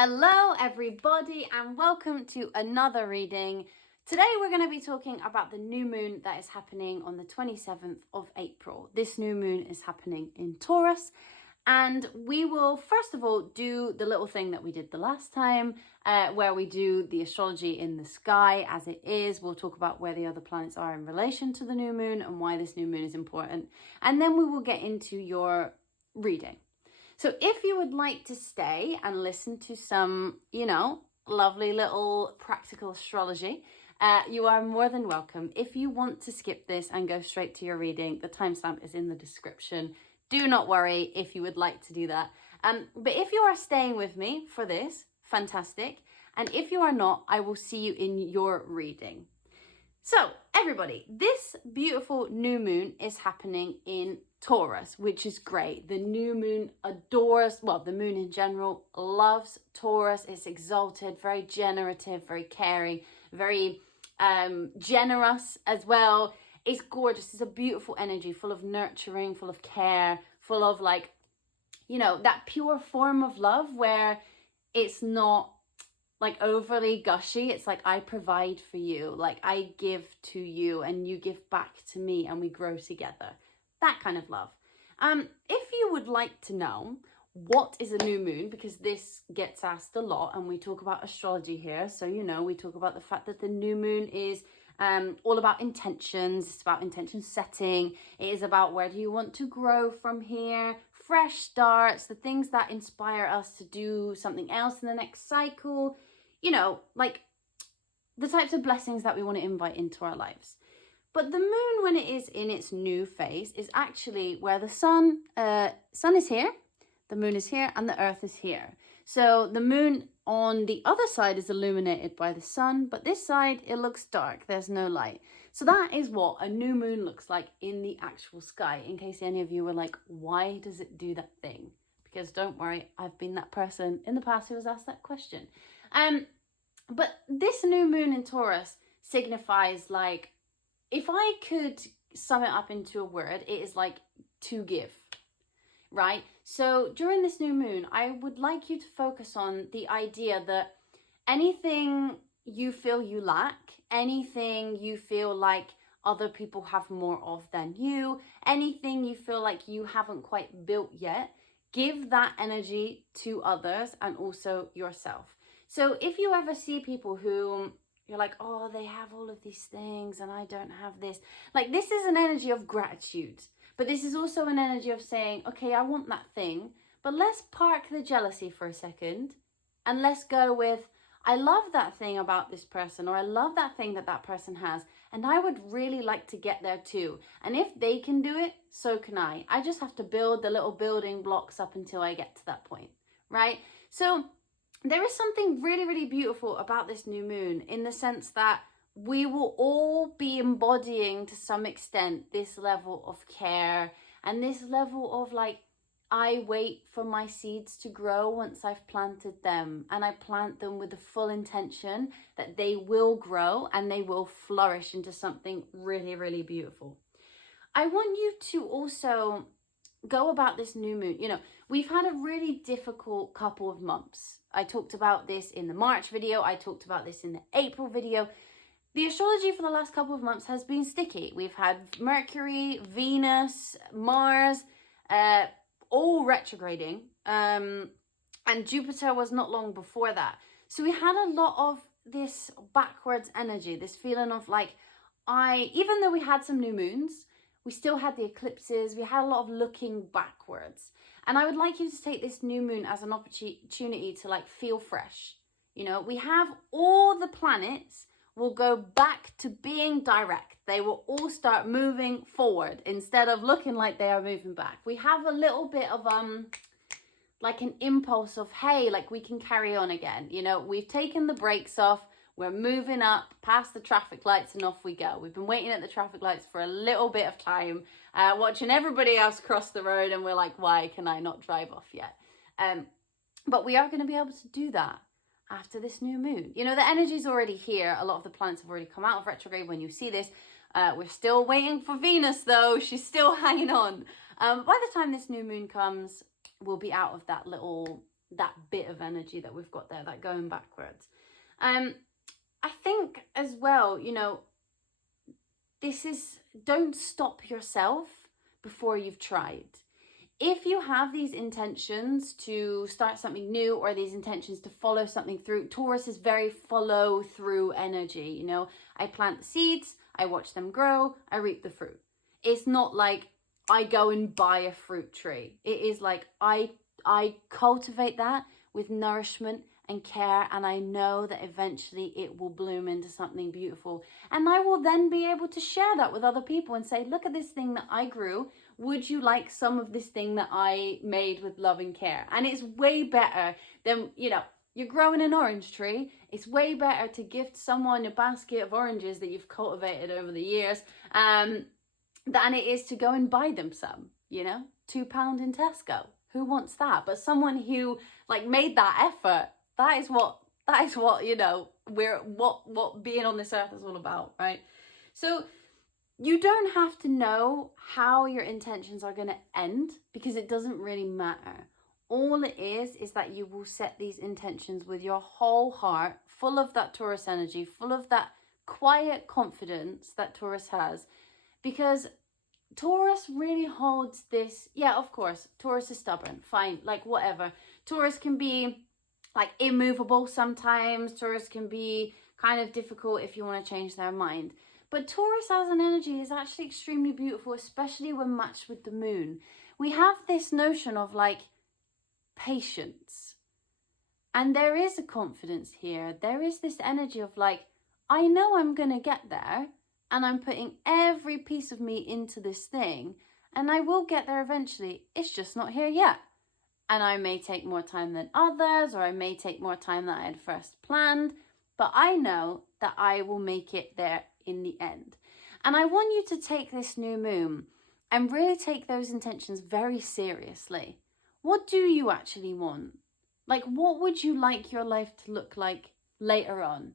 Hello everybody and welcome to another reading. Today we're going to be talking about the new moon that is happening on the 27th of April. This new moon is happening in Taurus, and we will first of all do the little thing that we did the last time where we do the astrology in the sky as it is. We'll talk about where the other planets are in relation to the new moon and why this new moon is important, and then we will get into your reading. So if you would like to stay and listen to some, lovely little practical astrology, you are more than welcome. If you want to skip this and go straight to your reading, the timestamp is in the description. Do not worry if you would like to do that. But if you are staying with me for this, fantastic. And if you are not, I will see you in your reading. So everybody, this beautiful new moon is happening in Taurus, which is great. The new moon adores, the moon in general loves Taurus. It's exalted, very generative, very caring, very generous as well. It's gorgeous. It's a beautiful energy, full of nurturing, full of care, full of that pure form of love where it's not like overly gushy. It's like, I provide for you, like I give to you and you give back to me and we grow together. That kind of love. If you would like to know what is a new moon, because this gets asked a lot and we talk about astrology here. So, we talk about the fact that the new moon is all about intentions. It's about intention setting. It is about where do you want to grow from here, fresh starts, the things that inspire us to do something else in the next cycle, like the types of blessings that we want to invite into our lives. But the moon, when it is in its new phase, is actually where the sun is here, the moon is here, and the earth is here. So the moon on the other side is illuminated by the sun, but this side, it looks dark. There's no light. So that is what a new moon looks like in the actual sky, in case any of you were like, why does it do that thing? Because don't worry, I've been that person in the past who was asked that question. But this new moon in Taurus signifies, like, if I could sum it up into a word, it is like to give, right? So during this new moon, I would like you to focus on the idea that anything you feel you lack, anything you feel like other people have more of than you, anything you feel like you haven't quite built yet, give that energy to others and also yourself. So if you ever see people who you're like, oh, they have all of these things and I don't have this. Like, this is an energy of gratitude. But this is also an energy of saying, okay, I want that thing, but let's park the jealousy for a second and let's go with, I love that thing about this person, or I love that thing that that person has, and I would really like to get there too. And if they can do it, so can I. I just have to build the little building blocks up until I get to that point, right? So there is something really, really beautiful about this new moon in the sense that we will all be embodying to some extent this level of care and this level of like, I wait for my seeds to grow once I've planted them, and I plant them with the full intention that they will grow and they will flourish into something really, really beautiful. I want you to also go about this new moon. We've had a really difficult couple of months. I talked about this in the March video. I talked about this in the April video. The astrology for the last couple of months has been sticky. We've had Mercury, Venus, Mars, all retrograding. And Jupiter was not long before that. So we had a lot of this backwards energy, this feeling of like, even though we had some new moons, we still had the eclipses, we had a lot of looking backwards. And I would like you to take this new moon as an opportunity to like feel fresh. We have all the planets will go back to being direct. They will all start moving forward instead of looking like they are moving back. We have a little bit of like an impulse of, hey, like we can carry on again. We've taken the brakes off. We're moving up past the traffic lights and off we go. We've been waiting at the traffic lights for a little bit of time, watching everybody else cross the road, and we're like, why can I not drive off yet? But we are going to be able to do that after this new moon. The energy's already here. A lot of the planets have already come out of retrograde when you see this. We're still waiting for Venus though. She's still hanging on. By the time this new moon comes, we'll be out of that little that bit of energy that we've got there, that going backwards. I think as well, you know, this is, don't stop yourself before you've tried. If you have these intentions to start something new or these intentions to follow something through, Taurus is very follow through energy. You know, I plant the seeds, I watch them grow, I reap the fruit. It's not like I go and buy a fruit tree. It is like I cultivate that with nourishment and care, and I know that eventually it will bloom into something beautiful. And I will then be able to share that with other people and say, look at this thing that I grew. Would you like some of this thing that I made with love and care? And it's way better than, you know, you're growing an orange tree. It's way better to gift someone a basket of oranges that you've cultivated over the years than it is to go and buy them some, you know, £2 in Tesco. Who wants that? But someone who like made that effort, that is what, you know, what being on this earth is all about, right? So you don't have to know how your intentions are going to end, because it doesn't really matter. All it is that you will set these intentions with your whole heart, full of that Taurus energy, full of that quiet confidence that Taurus has. Because Taurus really holds this, yeah, of course, Taurus is stubborn, fine, like whatever. Taurus can be like immovable sometimes. Taurus can be kind of difficult if you want to change their mind. But Taurus as an energy is actually extremely beautiful, especially when matched with the moon. We have this notion of like patience. And there is a confidence here. There is this energy of like, I know I'm going to get there, and I'm putting every piece of me into this thing, and I will get there eventually. It's just not here yet. And I may take more time than others, or I may take more time than I had first planned, but I know that I will make it there in the end. And I want you to take this new moon and really take those intentions very seriously. What do you actually want? Like, what would you like your life to look like later on?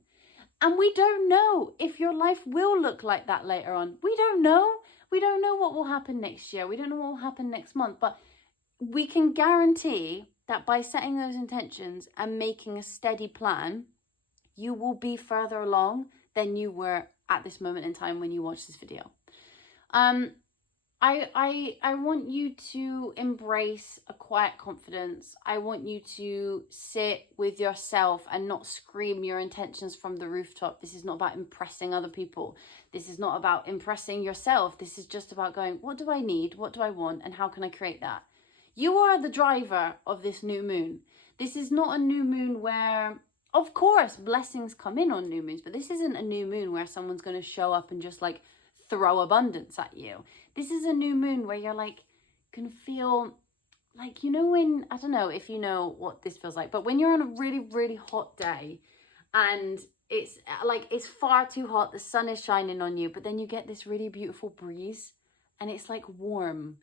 And we don't know if your life will look like that later on. We don't know. We don't know what will happen next year. We don't know what will happen next month. But we can guarantee that by setting those intentions and making a steady plan, you will be further along than you were at this moment in time when you watch this video. I want you to embrace a quiet confidence. I want you to sit with yourself and not scream your intentions from the rooftop. This is not about impressing other people. This is not about impressing yourself. This is just about going, what do I need? What do I want? And how can I create that? You are the driver of this new moon. This is not a new moon where, of course, blessings come in on new moons, but this isn't a new moon where someone's going to show up and just like throw abundance at you. This is a new moon where you're like, can feel like, you know, when, I don't know if you know what this feels like, but when you're on a really, really hot day and it's like, it's far too hot, the sun is shining on you, but then you get this really beautiful breeze and it's like warm.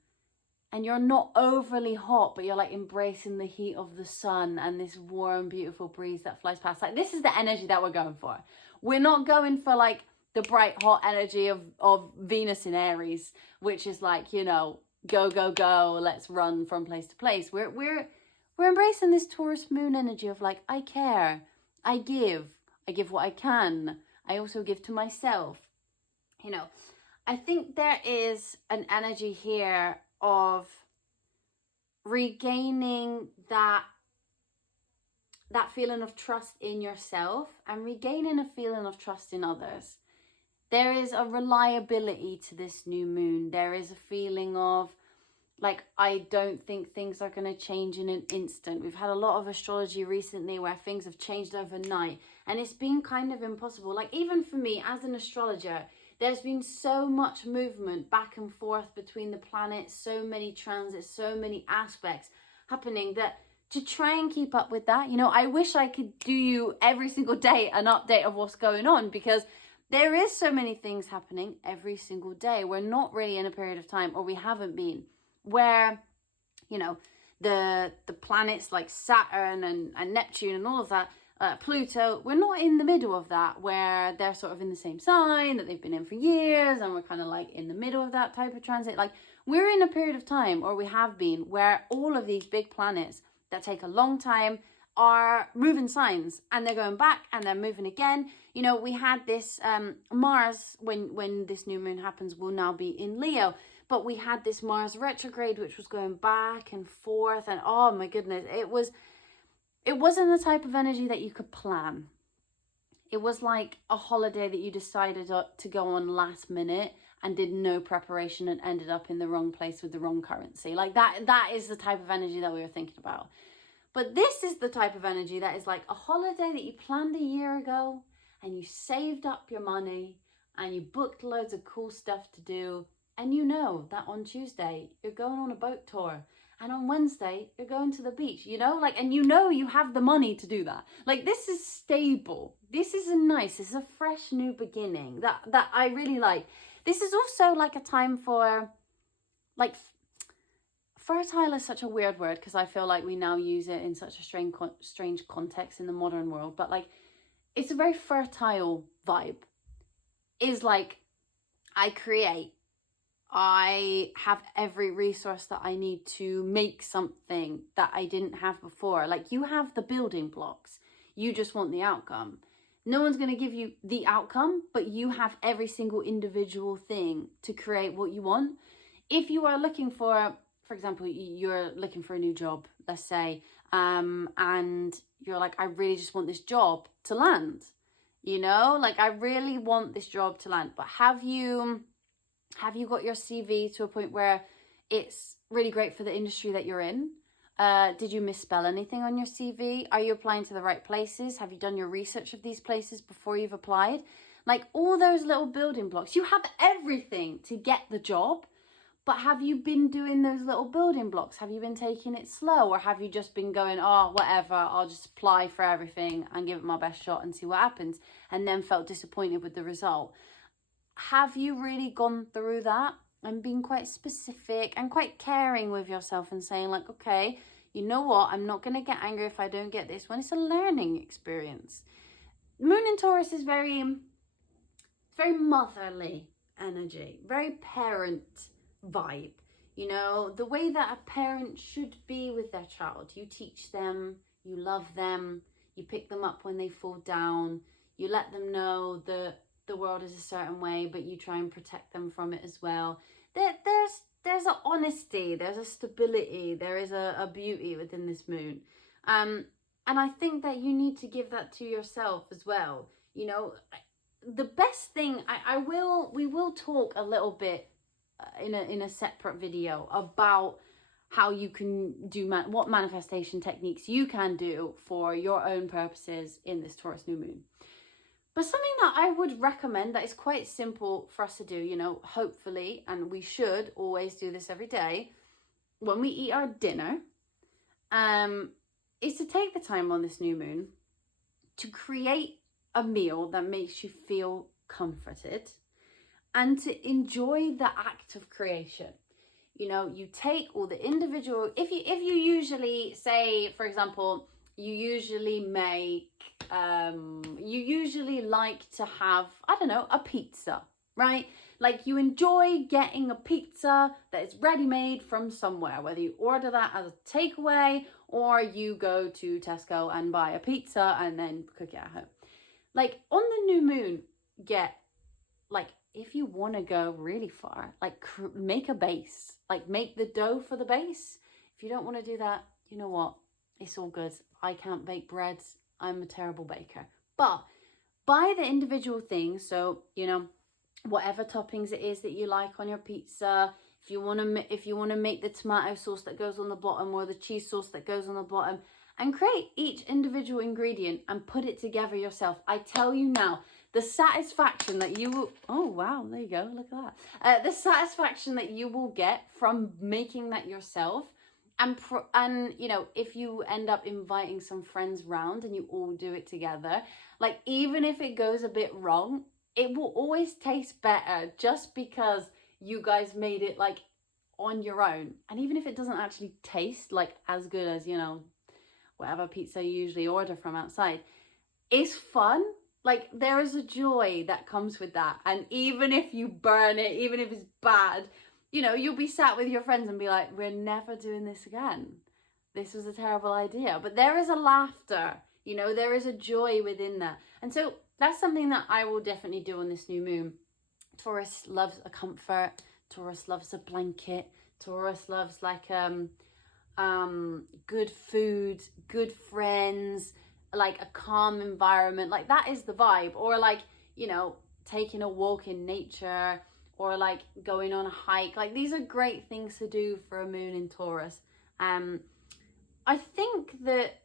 And you're not overly hot, but you're like embracing the heat of the sun and this warm, beautiful breeze that flies past. Like, this is the energy that we're going for. We're not going for like the bright, hot energy of Venus in Aries, which is like, you know, go, go, go, let's run from place to place. We're embracing this Taurus moon energy of like, I care, I give what I can. I also give to myself. You know, I think there is an energy here of regaining that feeling of trust in yourself and regaining a feeling of trust in others. There is a reliability to this new moon. There is a feeling of like, I don't think things are going to change in an instant. We've had a lot of astrology recently where things have changed overnight, and it's been kind of impossible. Like, even for me as an astrologer, there's been so much movement back and forth between the planets, so many transits, so many aspects happening that to try and keep up with that, you know, I wish I could do you every single day an update of what's going on, because there is so many things happening every single day. We're not really in a period of time, or we haven't been, where, you know, the planets like Saturn and Neptune and all of that, Pluto, we're not in the middle of that where they're sort of in the same sign that they've been in for years, and we're kind of like in the middle of that type of transit. Like, we're in a period of time, or we have been, where all of these big planets that take a long time are moving signs, and they're going back and they're moving again. You know, we had this Mars, when this new moon happens, will now be in Leo, but we had this Mars retrograde which was going back and forth, and oh my goodness, it wasn't the type of energy that you could plan. It was like a holiday that you decided to go on last minute and did no preparation and ended up in the wrong place with the wrong currency. Like that is the type of energy that we were thinking about. But this is the type of energy that is like a holiday that you planned a year ago, and you saved up your money and you booked loads of cool stuff to do. And you know that on Tuesday you're going on a boat tour, and on Wednesday you're going to the beach, you know, like, and you know you have the money to do that. Like, this is stable. This is this is a fresh new beginning that I really like. This is also like a time for, like, fertile is such a weird word because I feel like we now use it in such a strange context in the modern world, but like, it's a very fertile vibe. Is like, I create, I have every resource that I need to make something that I didn't have before. Like, you have the building blocks, you just want the outcome. No one's going to give you the outcome, but you have every single individual thing to create what you want. If you are looking for example, you're looking for a new job, let's say, and you're like, I really just want this job to land, you know, like, I really want this job to land. But have you got your CV to a point where it's really great for the industry that you're in? Did you misspell anything on your CV? Are you applying to the right places? Have you done your research of these places before you've applied? Like, all those little building blocks, you have everything to get the job. But have you been doing those little building blocks? Have you been taking it slow? Or have you just been going, oh, whatever, I'll just apply for everything and give it my best shot and see what happens, and then felt disappointed with the result? Have you really gone through that and been quite specific and quite caring with yourself and saying, like, okay, you know what, I'm not going to get angry if I don't get this one. It's a learning experience. Moon in Taurus is very motherly energy, very parent vibe, you know, the way that a parent should be with their child. You teach them, you love them, you pick them up when they fall down, you let them know that the world is a certain way, but you try and protect them from it as well. There's an honesty, there's a stability, there is a beauty within this moon, and I think that you need to give that to yourself as well. You know, the best thing, we will talk a little bit in a separate video about how you can do what manifestation techniques you can do for your own purposes in this Taurus new moon. But something that I would recommend that is quite simple for us to do, you know, hopefully, and we should always do this every day when we eat our dinner, is to take the time on this new moon to create a meal that makes you feel comforted and to enjoy the act of creation. You know, you take all the individual, if you usually say, for example, you usually like to have, I don't know, a pizza, right? Like, you enjoy getting a pizza that is ready-made from somewhere, whether you order that as a takeaway or you go to Tesco and buy a pizza and then cook it at home. Like, on the new moon, if you want to go really far, like, make a base, like, make the dough for the base. If you don't want to do that, you know what? It's all good. I can't bake breads. I'm a terrible baker. But buy the individual things. So, you know, whatever toppings it is that you like on your pizza. If you want to make the tomato sauce that goes on the bottom or the cheese sauce that goes on the bottom, and create each individual ingredient and put it together yourself. I tell you now, the satisfaction that you will, oh wow, there you go, look at that. The satisfaction that you will get from making that yourself, and you know, if you end up inviting some friends round and you all do it together, like, even if it goes a bit wrong, it will always taste better just because you guys made it, like, on your own. And even if it doesn't actually taste like as good as, you know, whatever pizza you usually order from outside, it's fun. Like, there is a joy that comes with that. And even if you burn it, even if it's bad, you know, you'll be sat with your friends and be like, we're never doing this again. this was a terrible idea. But there is a laughter, you know, there is a joy within that. And so that's something that I will definitely do on this new moon. Taurus loves a comfort. Taurus loves a blanket. Taurus loves like good food, good friends, like a calm environment. Like that is the vibe. Or like, you know, taking a walk in nature, or like going on a hike. Like these are great things to do for a moon in Taurus. I think that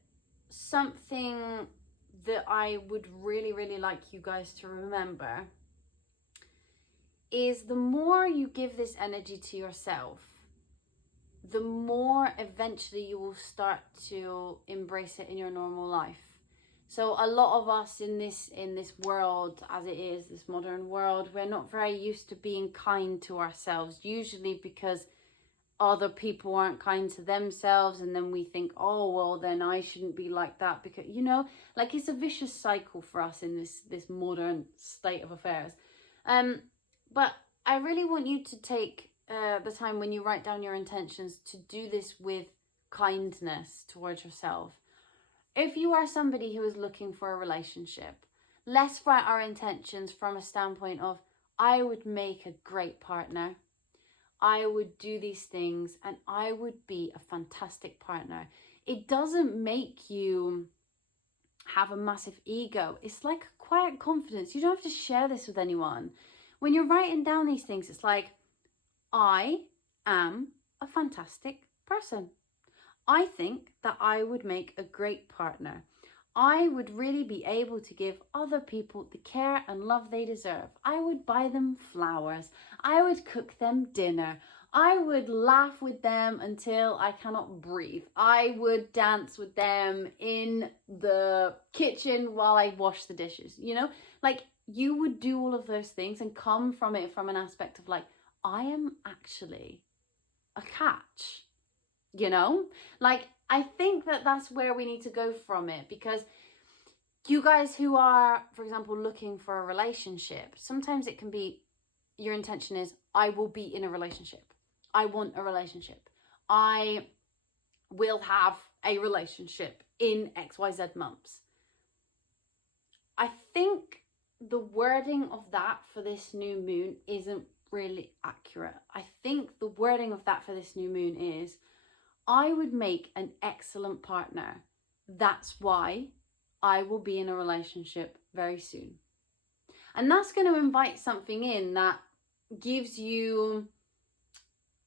something that I would really, really like you guys to remember is the more you give this energy to yourself, the more eventually you will start to embrace it in your normal life. So a lot of us in this world, as it is, this modern world, we're not very used to being kind to ourselves, usually because other people aren't kind to themselves, and then we think, oh well, then I shouldn't be like that, because, you know, like it's a vicious cycle for us in this modern state of affairs. But I really want you to take the time when you write down your intentions to do this with kindness towards yourself. If you are somebody who is looking for a relationship, let's write our intentions from a standpoint of, I would make a great partner, I would do these things, and I would be a fantastic partner. It doesn't make you have a massive ego. It's like a quiet confidence. You don't have to share this with anyone. When you're writing down these things, it's like, I am a fantastic person. I think that I would make a great partner. I would really be able to give other people the care and love they deserve. I would buy them flowers. I would cook them dinner. I would laugh with them until I cannot breathe. I would dance with them in the kitchen while I wash the dishes. You know, like you would do all of those things and come from it from an aspect of like, I am actually a catch. You know, like I think that that's where we need to go from it, because you guys who are, for example, looking for a relationship, sometimes it can be your intention is, I will be in a relationship. I want a relationship. I will have a relationship in XYZ months. I think the wording of that for this new moon isn't really accurate. I think the wording of that for this new moon is, I would make an excellent partner. That's why I will be in a relationship very soon. And that's going to invite something in that gives you,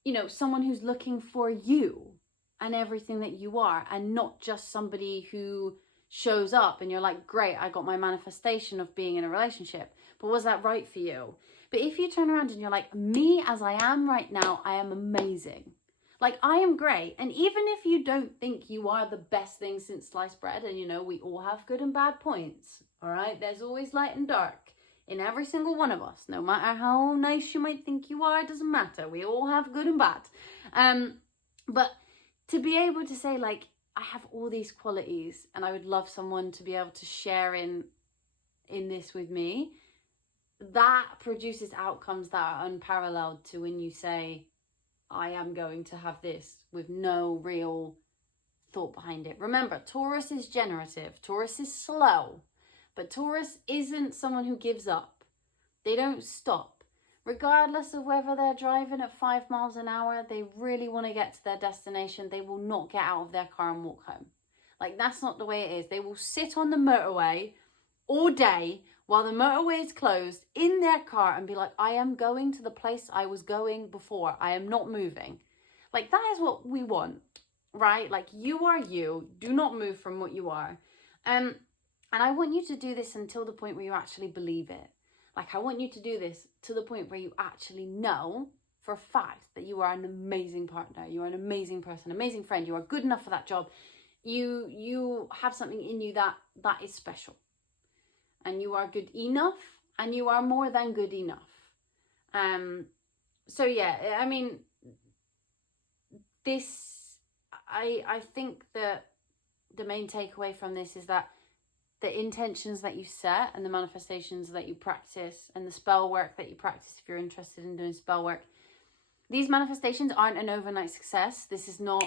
you know, someone who's looking for you and everything that you are, and not just somebody who shows up and you're like, great, I got my manifestation of being in a relationship, but was that right for you? But if you turn around and you're like, me as I am right now, I am amazing. Like, I am great. And even if you don't think you are the best thing since sliced bread, and you know, we all have good and bad points, all right? There's always light and dark in every single one of us. No matter how nice you might think you are, it doesn't matter. We all have good and bad. But to be able to say, like, I have all these qualities and I would love someone to be able to share in this with me, that produces outcomes that are unparalleled to when you say, I am going to have this, with no real thought behind it. Remember, Taurus is generative. Taurus is slow. But Taurus isn't someone who gives up. They don't stop. Regardless of whether they're driving at 5 miles an hour, they really want to get to their destination. They will not get out of their car and walk home. Like, that's not the way it is. They will sit on the motorway all day while the motorway is closed in their car and be like, I am going to the place I was going before. I am not moving. Like, that is what we want, right? Like, you are you. Do not move from what you are. And I want you to do this until the point where you actually believe it. Like, I want you to do this to the point where you actually know for a fact that you are an amazing partner. You are an amazing person, amazing friend. You are good enough for that job. You have something in you that is special. And you are good enough, and you are more than good enough. So yeah, I mean, I think that the main takeaway from this is that the intentions that you set and the manifestations that you practice and the spell work that you practice, if you're interested in doing spell work, these manifestations aren't an overnight success. This is not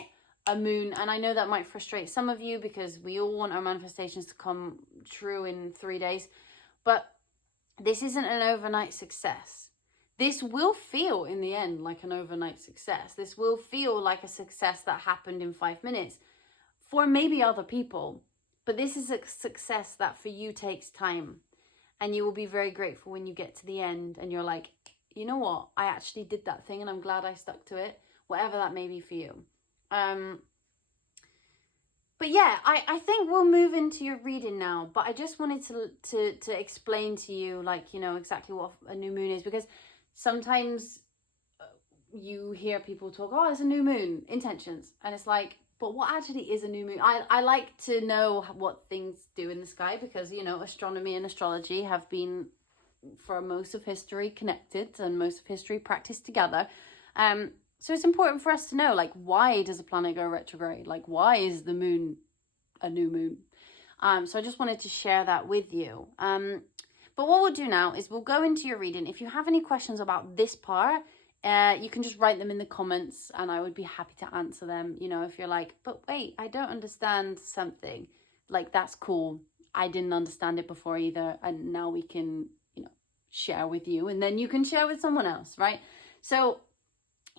a moon, and I know that might frustrate some of you because we all want our manifestations to come true in 3 days, but this isn't an overnight success. This will feel in the end like an overnight success. This will feel like a success that happened in 5 minutes for maybe other people, but this is a success that for you takes time, and you will be very grateful when you get to the end and you're like, you know what, I actually did that thing and I'm glad I stuck to it, whatever that may be for you. But yeah, I think we'll move into your reading now, but I just wanted to explain to you, like, you know, exactly what a new moon is, because sometimes you hear people talk, oh, it's a new moon, intentions, and it's like, but what actually is a new moon? I like to know what things do in the sky, because, you know, astronomy and astrology have been, for most of history, connected, and most of history practiced together. So it's important for us to know, like, why does a planet go retrograde? Like, why is the moon a new moon? So I just wanted to share that with you. But what we'll do now is we'll go into your reading. If you have any questions about this part, you can just write them in the comments and I would be happy to answer them. You know, if you're like, but wait, I don't understand something, like, that's cool. I didn't understand it before either. And now we can, you know, share with you, and then you can share with someone else, right? So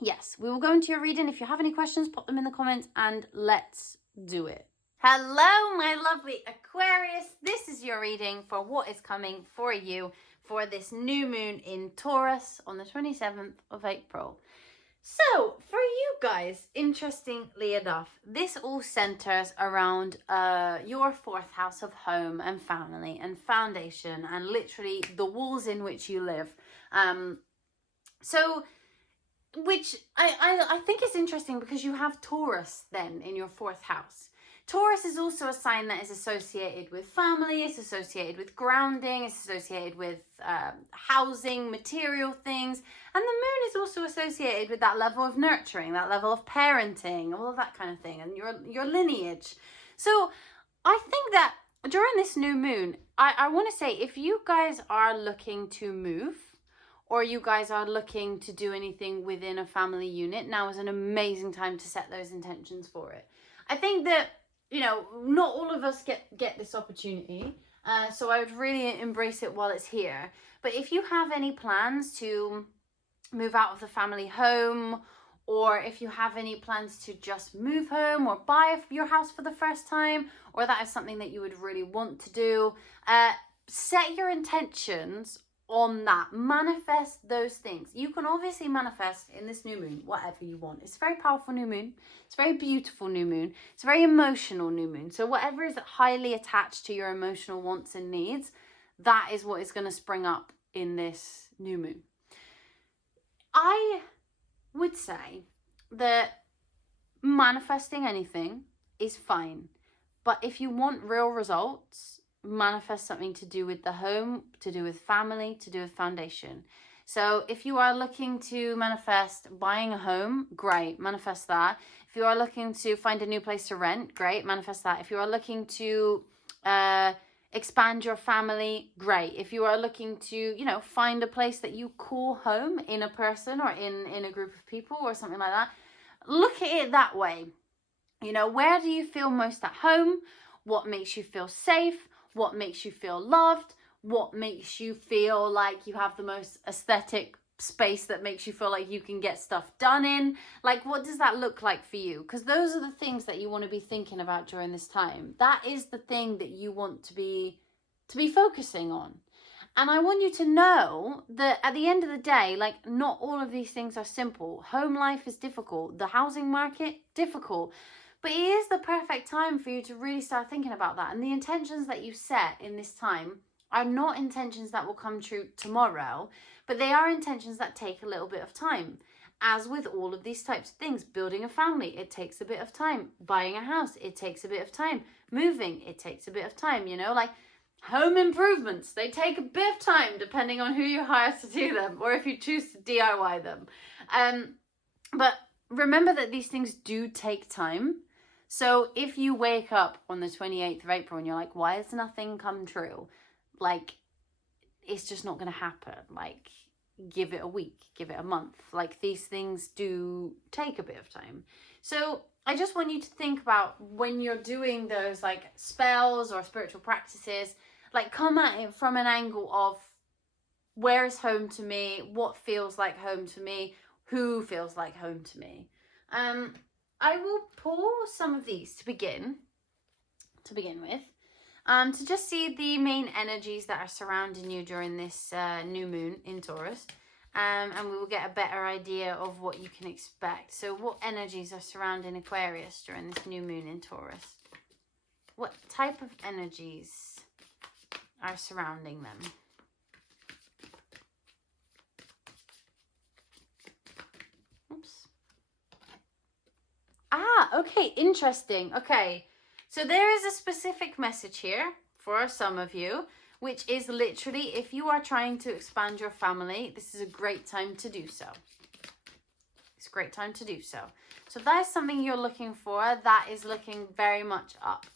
yes, we will go into your reading. If you have any questions, pop them in the comments and let's do it. Hello, my lovely Aquarius. This is your reading for what is coming for you for this new moon in Taurus on the 27th of April. So for you guys, interestingly enough, this all centers around your 4th house of home and family and foundation and literally the walls in which you live. Which I think is interesting because you have Taurus then in your 4th house. Taurus is also a sign that is associated with family, it's associated with grounding, it's associated with housing, material things. And the moon is also associated with that level of nurturing, that level of parenting, all of that kind of thing, and your lineage. So I think that during this new moon, I want to say, if you guys are looking to move, or you guys are looking to do anything within a family unit, now is an amazing time to set those intentions for it. I think that, you know, not all of us get this opportunity, so I would really embrace it while it's here. But if you have any plans to move out of the family home, or if you have any plans to just move home or buy your house for the first time, or that is something that you would really want to do, set your intentions on that. Manifest those things. You can obviously manifest in this new moon whatever you want. It's a very powerful new moon. It's a very beautiful new moon. It's a very emotional new moon. So whatever is highly attached to your emotional wants and needs, that is what is going to spring up in this new moon. I would say that manifesting anything is fine, but if you want real results, manifest something to do with the home, to do with family, to do with foundation. So if you are looking to manifest buying a home, great, manifest that. If you are looking to find a new place to rent, great, manifest that. If you are looking to expand your family, great. If you are looking to, you know, find a place that you call home in a person or in a group of people or something like that, look at it that way. You know, where do you feel most at home? What makes you feel safe? What makes you feel loved? What makes you feel like you have the most aesthetic space that makes you feel like you can get stuff done in? Like, what does that look like for you? Because those are the things that you want to be thinking about during this time. That is the thing that you want to be focusing on. And I want you to know that at the end of the day, like, not all of these things are simple. Home life is difficult. The housing market, difficult. But it is the perfect time for you to really start thinking about that. And the intentions that you set in this time are not intentions that will come true tomorrow, but they are intentions that take a little bit of time. As with all of these types of things, building a family, it takes a bit of time. Buying a house, it takes a bit of time. Moving, it takes a bit of time, you know, like home improvements, they take a bit of time depending on who you hire to do them, or if you choose to DIY them. But remember that these things do take time. So if you wake up on the 28th of April and you're like, why has nothing come true? Like, it's just not going to happen. Like, give it a week, give it a month. Like, these things do take a bit of time. So I just want you to think about when you're doing those like spells or spiritual practices, like come at it from an angle of where is home to me, what feels like home to me, who feels like home to me. I will pull some of these to begin with, to just see the main energies that are surrounding you during this new moon in Taurus. And we will get a better idea of what you can expect. So what energies are surrounding Aquarius during this new moon in Taurus? What type of energies are surrounding them? Oops. Ah, okay, interesting. Okay, so there is a specific message here for some of you, which is literally, if you are trying to expand your family, this is a great time to do so. It's a great time to do so. So if that is something you're looking for, that is looking very much up.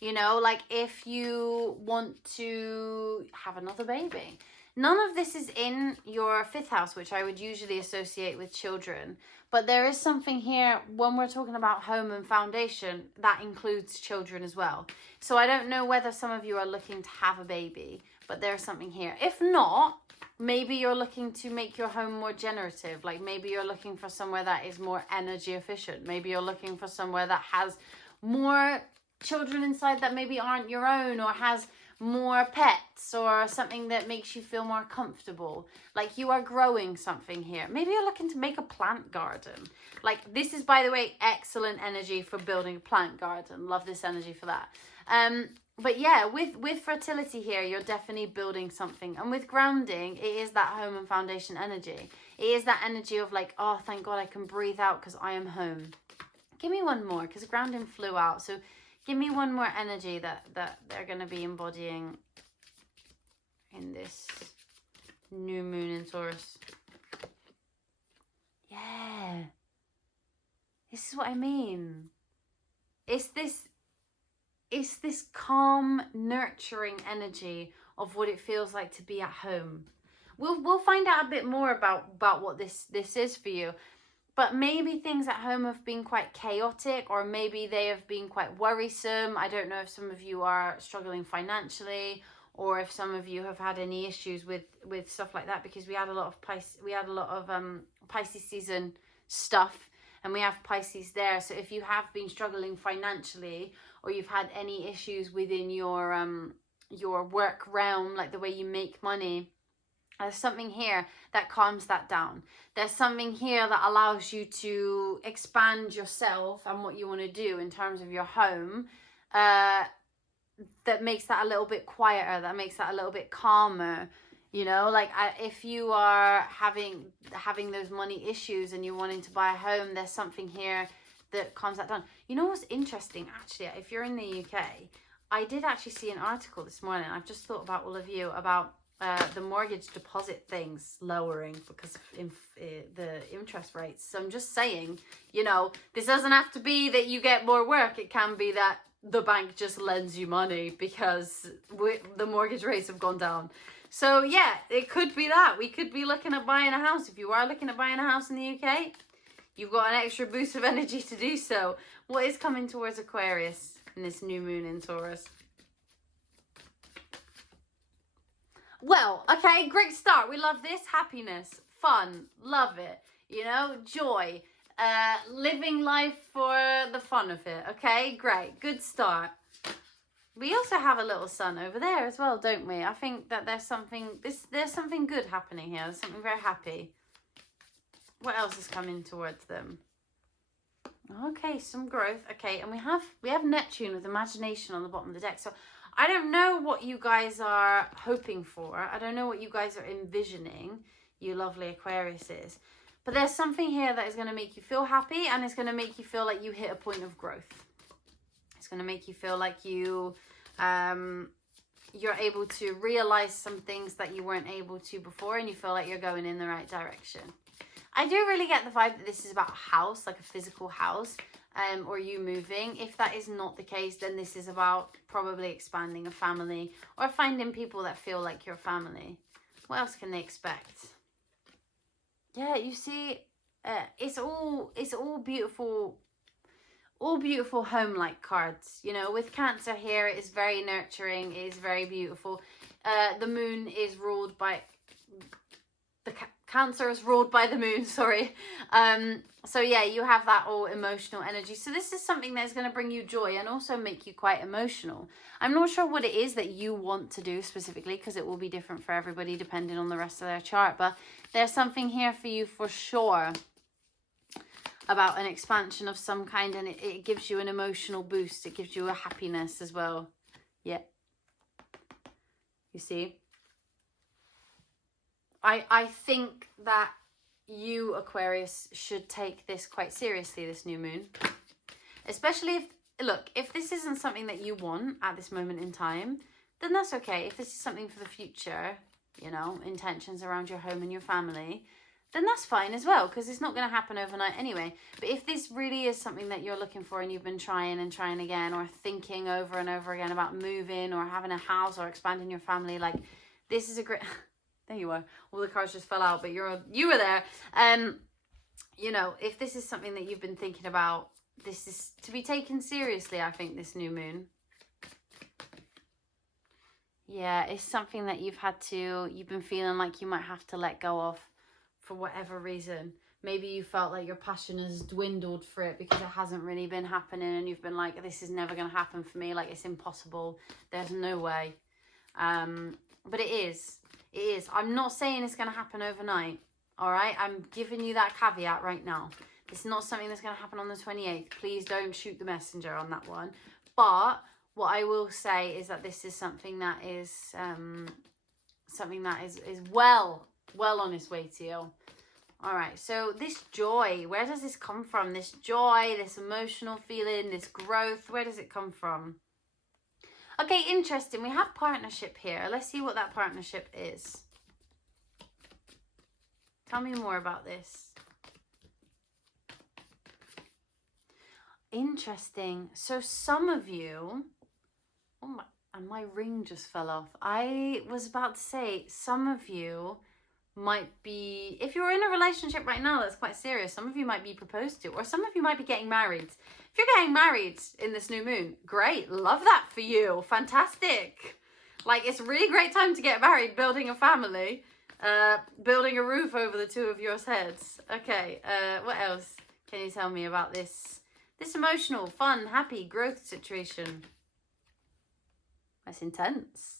You know, like if you want to have another baby. None of this is in your 5th house, which I would usually associate with children. But there is something here when we're talking about home and foundation that includes children as well. So I don't know whether some of you are looking to have a baby, but there's something here. If not, maybe you're looking to make your home more generative. Like maybe you're looking for somewhere that is more energy efficient. Maybe you're looking for somewhere that has more children inside that maybe aren't your own, or has more pets, or something that makes you feel more comfortable. Like you are growing something here. Maybe you're looking to make a plant garden. Like this is, by the way, excellent energy for building a plant garden. Love this energy for that. But yeah, with fertility here, you're definitely building something. And with grounding, it is that home and foundation energy. It is that energy of like, oh, thank God I can breathe out because I am home. Give me one more, because grounding flew out. So give me one more energy that they're going to be embodying in this new moon in Taurus. Yeah. This is what I mean. It's this calm, nurturing energy of what it feels like to be at home. We'll find out a bit more about what this is for you. But maybe things at home have been quite chaotic, or maybe they have been quite worrisome. I don't know if some of you are struggling financially, or if some of you have had any issues with stuff like that, because we had a lot of Pisces season stuff, and we have Pisces there. So if you have been struggling financially, or you've had any issues within your work realm, like the way you make money, there's something here that calms that down. There's something here that allows you to expand yourself and what you want to do in terms of your home, that makes that a little bit quieter, that makes that a little bit calmer. You know, like if you are having those money issues and you're wanting to buy a home, there's something here that calms that down. You know what's interesting, actually, if you're in the UK, I did actually see an article this morning. I've just thought about all of you about the mortgage deposit things lowering because of the interest rates. So I'm just saying, you know, this doesn't have to be that you get more work. It can be that the bank just lends you money because the mortgage rates have gone down. So yeah, it could be that. We could be looking at buying a house. If you are looking at buying a house in the UK, you've got an extra boost of energy to do so. What is coming towards Aquarius in this new moon in Taurus? Well, okay, great start. We love this. Happiness, fun, love it. You know, joy, living life for the fun of it. Okay, great, good start. We also have a little sun over there as well, don't we? I think that there's something good happening here. There's something very happy. What else is coming towards them? Okay, some growth. Okay, and we have Neptune with imagination on the bottom of the deck. So I don't know what you guys are hoping for. I don't know what you guys are envisioning, you lovely Aquariuses. But there's something here that is going to make you feel happy, and it's going to make you feel like you hit a point of growth. It's going to make you feel like you're able to realize some things that you weren't able to before, and you feel like you're going in the right direction. I do really get the vibe that this is about a house, like a physical house. Or you moving. If that is not the case, then this is about probably expanding a family or finding people that feel like your family. What else can they expect? Yeah, you see, it's all beautiful. All beautiful home-like cards, you know. With Cancer here, it is very nurturing. It is very beautiful. The moon is ruled by... Cancer is ruled by the moon, sorry. So yeah, you have that all emotional energy. So this is something that's going to bring you joy and also make you quite emotional. I'm not sure what it is that you want to do specifically, because it will be different for everybody depending on the rest of their chart. But there's something here for you for sure about an expansion of some kind, and it gives you an emotional boost. It gives you a happiness as well. Yeah. You see? I think that you, Aquarius, should take this quite seriously, this new moon. Especially if, look, if this isn't something that you want at this moment in time, then that's okay. If this is something for the future, you know, intentions around your home and your family, then that's fine as well, because it's not going to happen overnight anyway. But if this really is something that you're looking for and you've been trying and trying again, or thinking over and over again about moving or having a house or expanding your family, like, this is a great... There you are. All the cards just fell out, but you were there. You know, if this is something that you've been thinking about, this is to be taken seriously, I think, this new moon. Yeah, it's something that you've been feeling like you might have to let go of for whatever reason. Maybe you felt like your passion has dwindled for it because it hasn't really been happening, and you've been like, this is never going to happen for me. Like, it's impossible. There's no way. But it is. It is. I'm not saying it's going to happen overnight. All right? I'm giving you that caveat right now. It's not something that's going to happen on the 28th. Please don't shoot the messenger on that one. But what I will say is that this is something that is well on its way to you. All right. So this joy, where does this come from? This joy, this emotional feeling, this growth, where does it come from? Okay, interesting. We have partnership here. Let's see what that partnership is. Tell me more about this. Interesting. So some of you... Oh my, and my ring just fell off. I was about to say, some of you might be... If you're in a relationship right now that's quite serious, some of you might be proposed to, or some of you might be getting married. If you're getting married in this new moon, great. Love that for you. Fantastic. Like, it's a really great time to get married, building a family, building a roof over the two of your heads. Okay, what else can you tell me about this emotional, fun, happy growth situation? That's intense.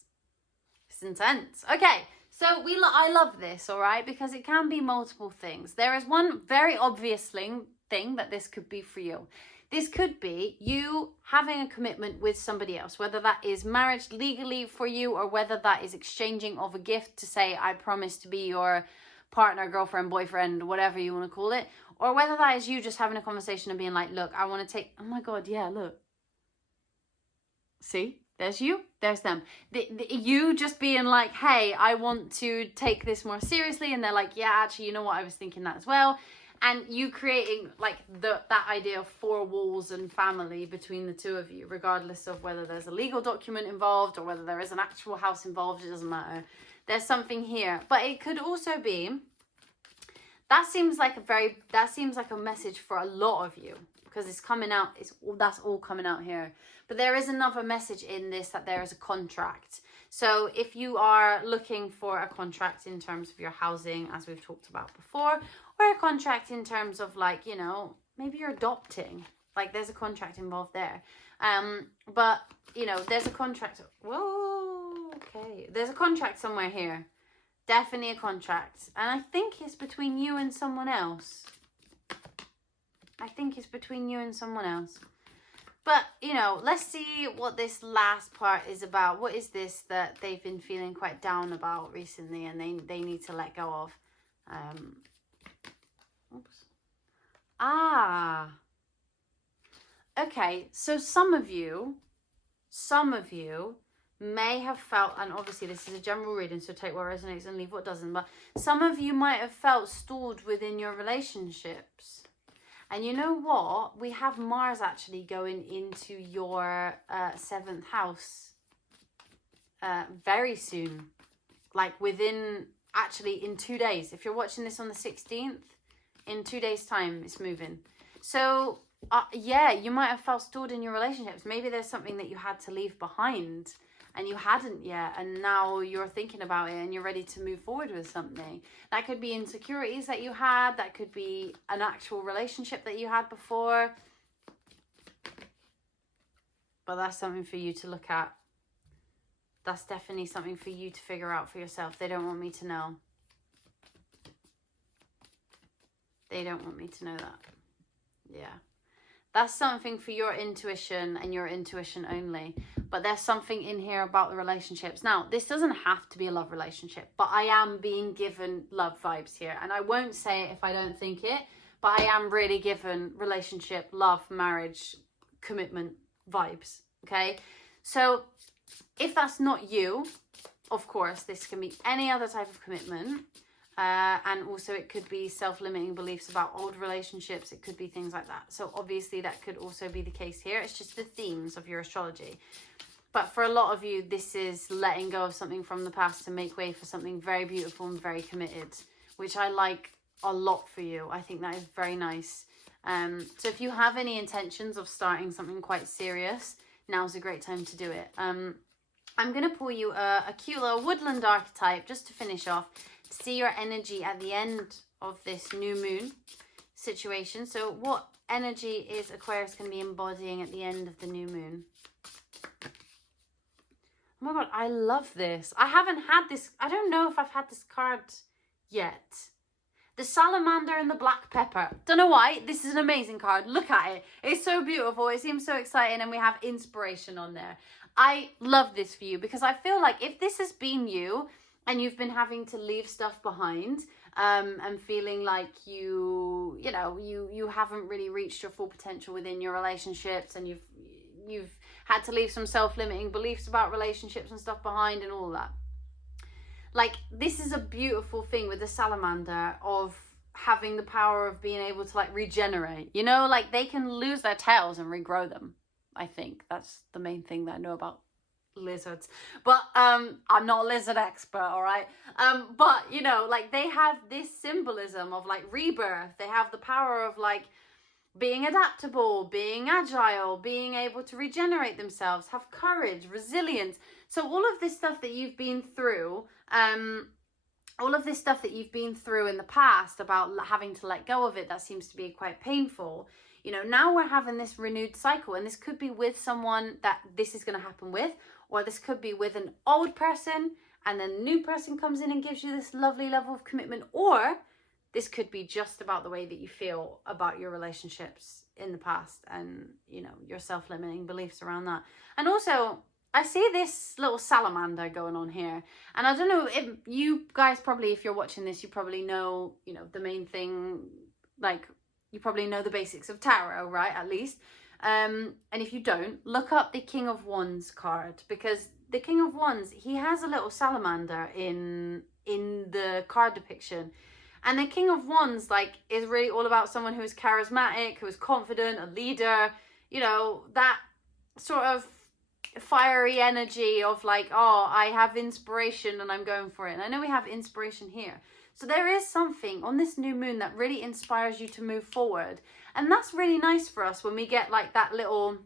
It's intense. Okay, so I love this, all right, because it can be multiple things. There is one very obvious thing that this could be for you. This could be you having a commitment with somebody else, whether that is marriage legally for you, or whether that is exchanging of a gift to say, I promise to be your partner, girlfriend, boyfriend, whatever you want to call it. Or whether that is you just having a conversation and being like, look, I want to take, oh my God, yeah, look. See, there's you, there's them. You just being like, hey, I want to take this more seriously. And they're like, yeah, actually, you know what? I was thinking that as well. And you creating like that idea of 4 walls and family between the two of you, regardless of whether there's a legal document involved or whether there is an actual house involved, it doesn't matter. There's something here. But it could also be, that seems like a message for a lot of you, because it's coming out, that's all coming out here. But there is another message in this, that there is a contract. So if you are looking for a contract in terms of your housing, as we've talked about before, or a contract in terms of, like, you know, maybe you're adopting, like there's a contract involved there. But, you know, there's a contract. Whoa, okay. There's a contract somewhere here. Definitely a contract. And I think it's between you and someone else. I think it's between you and someone else. But, you know, let's see what this last part is about. What is this that they've been feeling quite down about recently and they need to let go of? Oops. Okay, so some of you may have felt, and obviously this is a general reading, so take what resonates and leave what doesn't, but some of you might have felt stalled within your relationships. And you know what? We have Mars actually going into your 7th house very soon. Like within, actually in 2 days. If you're watching this on the 16th, In 2 days' time, it's moving. So, yeah, you might have felt stalled in your relationships. Maybe there's something that you had to leave behind and you hadn't yet, and now you're thinking about it and you're ready to move forward with something. That could be insecurities that you had. That could be an actual relationship that you had before. But that's something for you to look at. That's definitely something for you to figure out for yourself. They don't want me to know. They don't want me to know that. Yeah. That's something for your intuition and your intuition only. But there's something in here about the relationships. Now, this doesn't have to be a love relationship, but I am being given love vibes here. And I won't say it if I don't think it, but I am really given relationship, love, marriage, commitment vibes. Okay? So if that's not you, of course, this can be any other type of commitment. And also it could be self-limiting beliefs about old relationships. It could be things like that. So obviously that could also be the case here. It's just the themes of your astrology. But for a lot of you, this is letting go of something from the past to make way for something very beautiful and very committed, which I like a lot for you. I think that is very nice. So if you have any intentions of starting something quite serious, now's a great time to do it. I'm going to pull you a cute little woodland archetype just to finish off. See your energy at the end of this new moon situation. So what energy is Aquarius going to be embodying at the end of the new moon? Oh my god, I love this. I haven't had this. I don't know if I've had this card yet. The salamander and the black pepper. Don't know why. This is an amazing card. Look at it. It's so beautiful. It seems so exciting, and we have inspiration on there. I love this for you because I feel like if this has been you, and you've been having to leave stuff behind, and feeling like you haven't really reached your full potential within your relationships, and you've had to leave some self-limiting beliefs about relationships and stuff behind and all that. Like, this is a beautiful thing with the salamander of having the power of being able to, like, regenerate. You know, like, they can lose their tails and regrow them. I think that's the main thing that I know about lizards, but I'm not a lizard expert, all right, but you know, like, they have this symbolism of like rebirth. They have the power of like being adaptable, being agile, being able to regenerate themselves, have courage, resilience. So all of this stuff that you've been through, all of this stuff that you've been through in the past about having to let go of it, that seems to be quite painful. You know, now we're having this renewed cycle, and this could be with someone that this is going to happen with, or this could be with an old person and then a new person comes in and gives you this lovely level of commitment, or this could be just about the way that you feel about your relationships in the past and, you know, your self-limiting beliefs around that. And also, I see this little salamander going on here, and I don't know if you guys probably, if you're watching this, you probably know, you know, the main thing, like, you probably know the basics of tarot, right, at least. And if you don't, look up the King of Wands card, because the King of Wands, he has a little salamander in the card depiction. And the King of Wands, like, is really all about someone who is charismatic, who is confident, a leader, you know, that sort of fiery energy of like, oh, I have inspiration and I'm going for it. And I know we have inspiration here. So there is something on this new moon that really inspires you to move forward. And that's really nice for us when we get like that little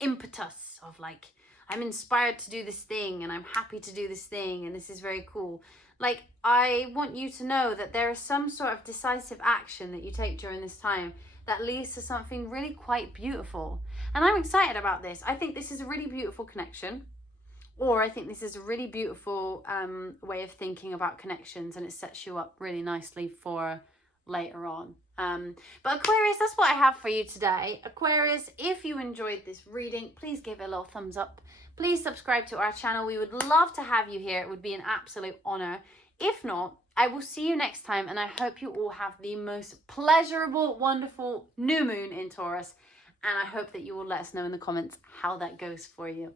impetus of like, I'm inspired to do this thing and I'm happy to do this thing and this is very cool. Like, I want you to know that there is some sort of decisive action that you take during this time that leads to something really quite beautiful. And I'm excited about this. I think this is a really beautiful connection. Or I think this is a really beautiful way of thinking about connections, and it sets you up really nicely for later on. But Aquarius, that's what I have for you today. Aquarius, if you enjoyed this reading, please give it a little thumbs up. Please subscribe to our channel. We would love to have you here. It would be an absolute honor. If not, I will see you next time, and I hope you all have the most pleasurable, wonderful new moon in Taurus. And I hope that you will let us know in the comments how that goes for you.